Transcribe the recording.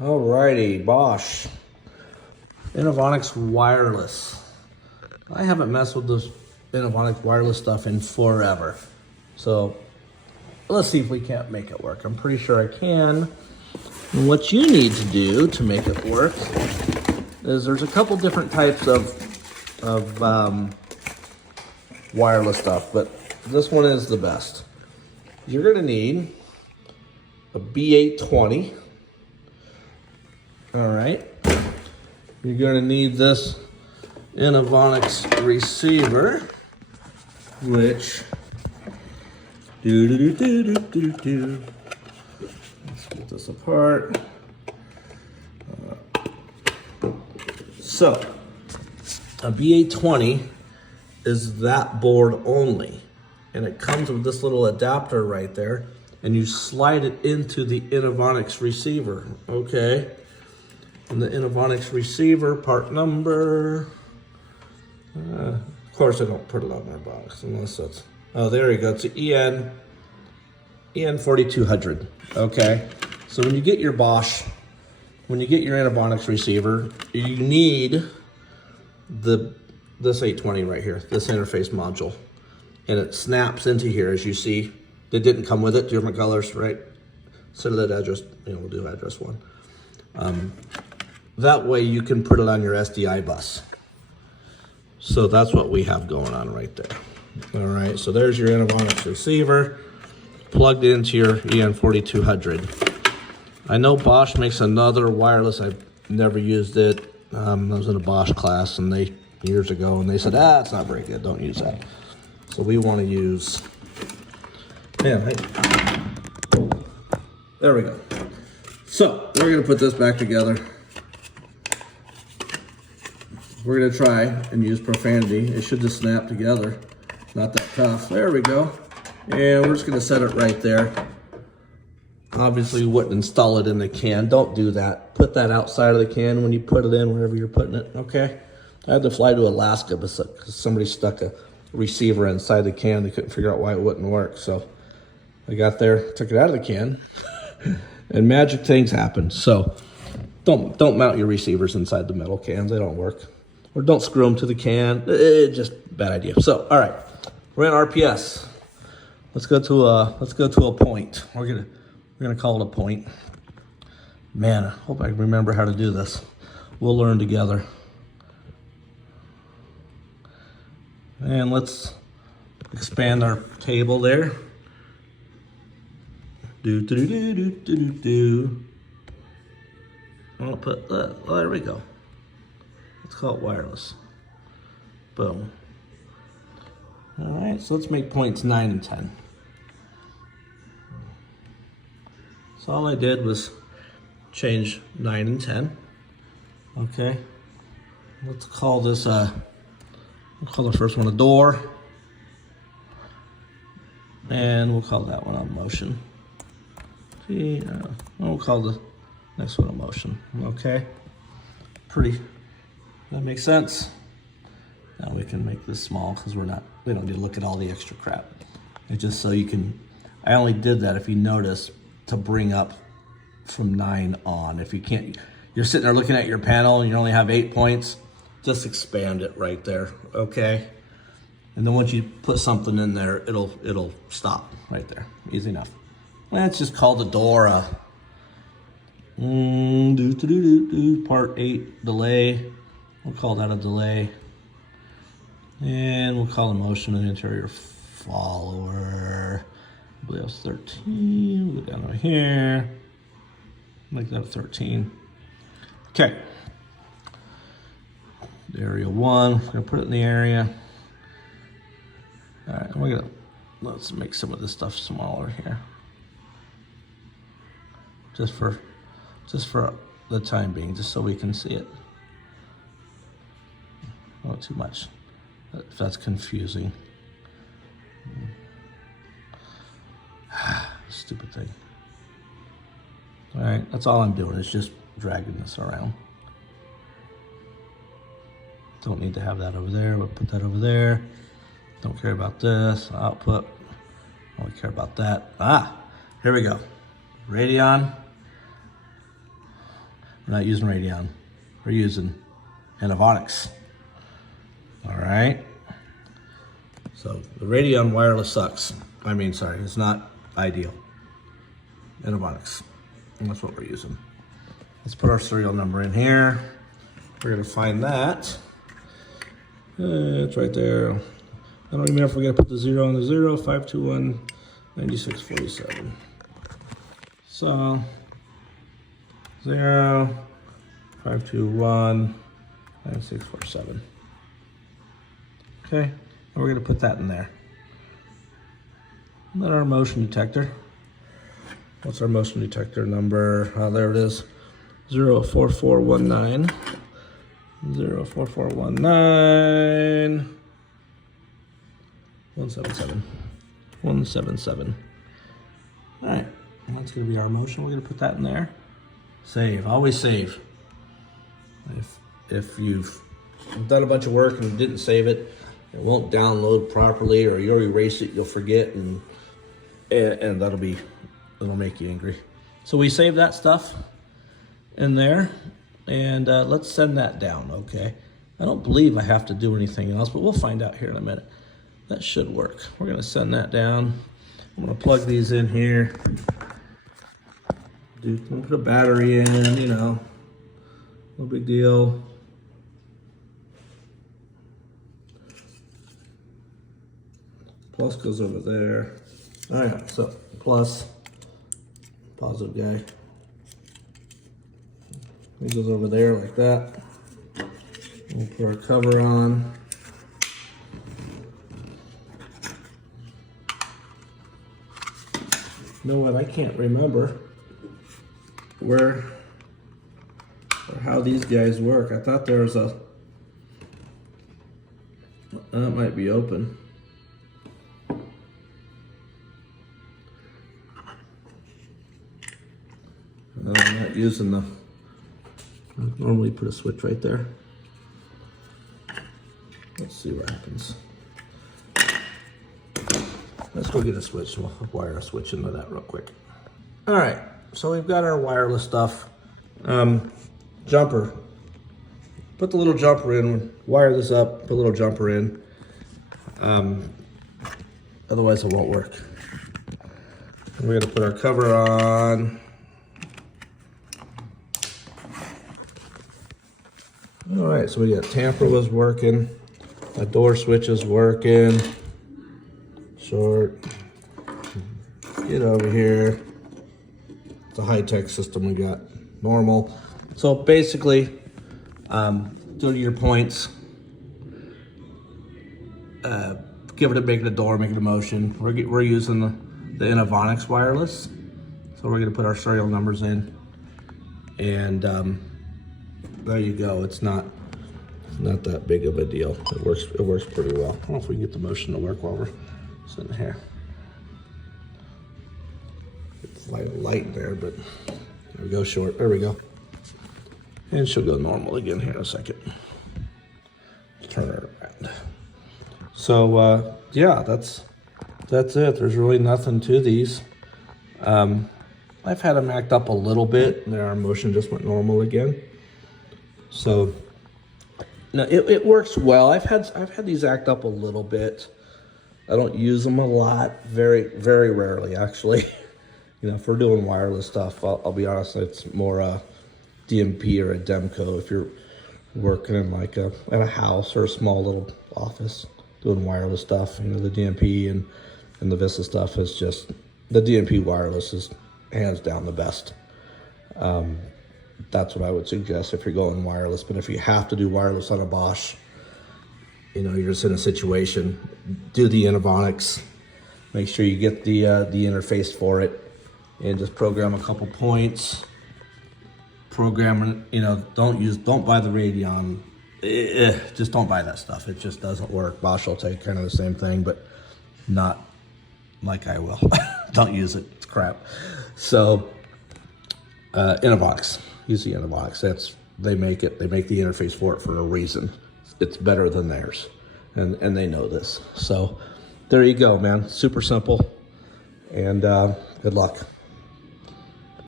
Alrighty, Bosch. Inovonics wireless. I haven't messed with this Inovonics wireless stuff in forever. So let's see if we can't make it work. I'm pretty sure I can. And what you need to do to make it work is there's a couple different types of wireless stuff, but this one is the best. You're gonna need a B820. All right. You're gonna need this Inovonics receiver, which let's get this apart. So a B820 is that board only, and it comes with this little adapter right there, and you slide it into the Inovonics receiver. Okay. And the Inovonics receiver, part number, of course I don't put it on my box unless that's, oh, there you go, it's an EN4200, okay? So when you get your Bosch, when you get your Inovonics receiver, you need this 820 right here, this interface module. And it snaps into here, as you see. They didn't come with it, different colors, right? Set of that address, we'll do address 1. That way you can put it on your SDI bus. So that's what we have going on right there. All right, so there's your Inovonics receiver plugged into your EN4200. I know Bosch makes another wireless. I've never used it. I was in a Bosch class years ago, and they said, it's not very good, don't use that. So we want to use, there we go. So we're gonna put this back together. We're gonna try and use profanity. It should just snap together. Not that tough. There we go. And we're just gonna set it right there. Obviously you wouldn't install it in the can. Don't do that. Put that outside of the can when you put it in, wherever you're putting it, okay? I had to fly to Alaska because somebody stuck a receiver inside the can. They couldn't figure out why it wouldn't work. So I got there, took it out of the can, and magic things happen. So don't mount your receivers inside the metal cans. They don't work. Or don't screw them to the can. Just bad idea. So, all right, we're in RPS. Let's go to a point. We're gonna call it a point. Man, I hope I remember how to do this. We'll learn together. And let's expand our table there. I'll put that. Oh, there we go. Let's call it wireless. Boom. All right, so let's make points 9 and 10. So all I did was change 9 and 10. Okay. Let's call this we'll call the first one a door. And we'll call that one a motion. We'll call the next one a motion. Okay. That makes sense. Now we can make this small because we don't need to look at all the extra crap. It's just so you can, I only did that, if you notice, to bring up from 9 on. If you can't, you're sitting there looking at your panel and you only have 8 points, just expand it right there, okay? And then once you put something in there, it'll stop right there, easy enough. Let's just call the door a part 8 delay. We'll call that a delay. And we'll call the motion an interior follower. I believe that's 13. We'll go down over here. Make that a 13. Okay. Area 1. We're gonna put it in the area. All right, let's make some of this stuff smaller here. Just for the time being, just so we can see it. Not too much, if that's confusing. Stupid thing. All right, that's all I'm doing, is just dragging this around. Don't need to have that over there. We'll put that over there. Don't care about this. Output. Only care about that. Here we go. Radeon. We're not using Radeon. We're using Inovonics. All right. So the Radeon wireless sucks. I mean, sorry, it's not ideal. Inovonics. And that's what we're using. Let's put our serial number in here. We're gonna find that. It's right there. I don't even know if we're gonna put the 0 on the 0. 521 9647. So 0 521 9647. Okay, and we're gonna put that in there. And then our motion detector. What's our motion detector number? Oh, there it is. 04419. 04419. 177. 177. All right, that's gonna be our motion. We're gonna put that in there. Save, always save. If you've done a bunch of work and you didn't save it, it won't download properly, or you erase it, you'll forget, and it'll make you angry. So we save that stuff in there, and let's send that down, okay? I don't believe I have to do anything else, but we'll find out here in a minute. That should work. We're gonna send that down. I'm gonna plug these in here. Put a battery in, you know, no big deal. Plus goes over there. All right, so plus, positive guy. He goes over there like that. We'll put our cover on. You know what, I can't remember where or how these guys work. I thought there was a, that might be open. I'm not using the, I normally put a switch right there. Let's see what happens. Let's go get a switch. We'll wire a switch into that real quick. All right, so we've got our wireless stuff. Jumper. Put the little jumper in, wire this up, put a little jumper in. Otherwise it won't work. And we're gonna put our cover on. All right, so we got tamper was working, the door switch is working. Short, get over here. It's a high-tech system we got, normal. So basically, go to your points, give it a make it a door, make it a motion. We're using the Inovonics wireless. So we're gonna put our serial numbers in, and there you go. It's not that big of a deal. It works pretty well. I don't know if we can get the motion to work while we're sitting here. It's light there, but there we go, short. There we go. And she'll go normal again here in a second. Turn her around. So yeah, that's it. There's really nothing to these. I've had them act up a little bit, and our motion just went normal again. So no, it works well. I've had these act up a little bit. I don't use them a lot, very rarely actually. You know, if we're doing wireless stuff, I'll be honest, it's more a DMP or a Demco. If you're working in like in a house or a small little office doing wireless stuff, you know, the DMP and the Vista stuff is just, the DMP wireless is hands down the best. That's what I would suggest if you're going wireless. But if you have to do wireless on a Bosch, you know, you're just in a situation, do the Inovonics. Make sure you get the interface for it, and just program a couple points. Program, you know, don't buy the Radeon. Just don't buy that stuff. It just doesn't work. Bosch will take kind of the same thing, but not like I will. Don't use it. It's crap. So Inovonics. Use the Inovonics. They make the interface for it for a reason. It's better than theirs, and they know this. So there you go, man. Super simple, and good luck.